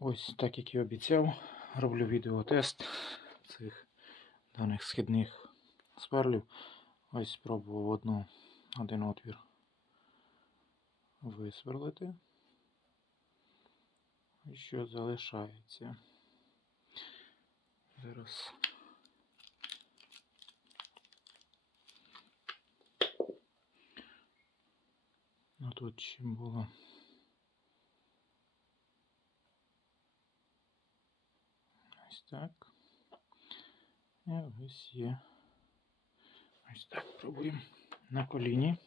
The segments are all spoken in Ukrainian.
Ось так як і обіцяв, роблю відеотест цих даних східних сверлів. Ось спробував одну, один отвір висверлити. І що залишається? Зараз. Ну тут ще було. Ось так. І ось є. Ось так пробуємо на коліні.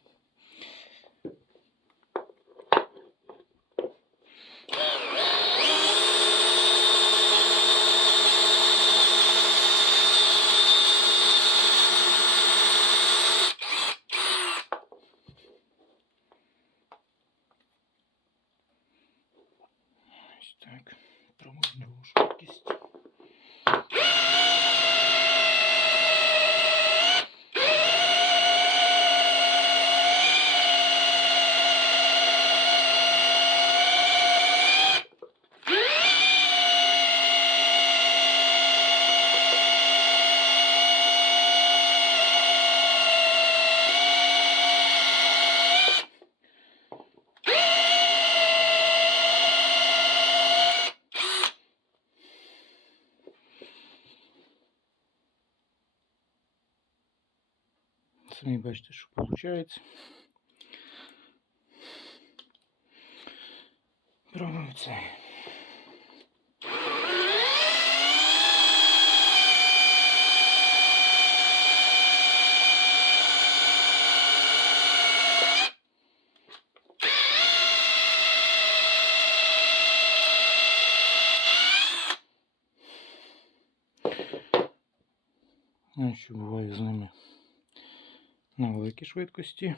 Ось так. Пробуємо другу швидкість. Самі бачите, що виходить. Пробую це. Ну, що буває з ними на великій швидкості.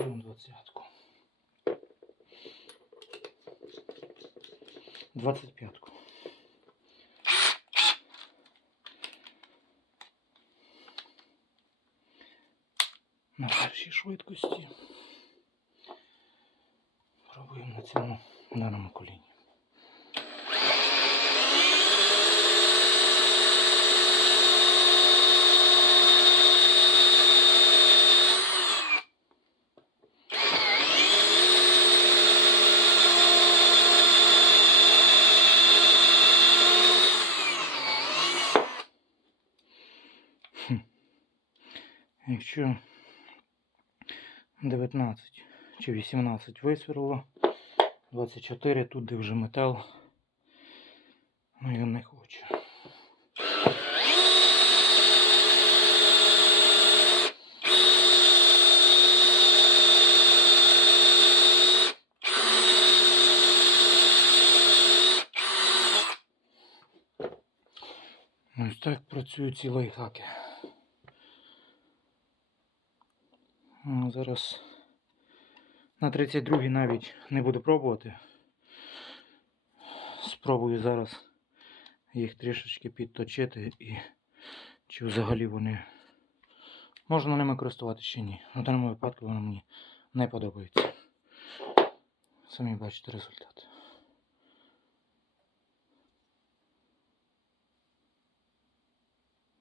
Двадцятку. Двадцять п'ятку. На першій швидкості. Пробуємо на цьому даному коліні. Якщо 19 чи 18 висверло, 24 тут де вже метал, ну він не хоче. Ось так працюють ці лайфхаки. Зараз на 32 навіть не буду пробувати. Спробую зараз їх трішечки підточити і чи взагалі вони можна ними користуватися чи ні. В даному випадку воно мені не подобається. Самі бачите результат.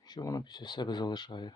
Що воно після себе залишає?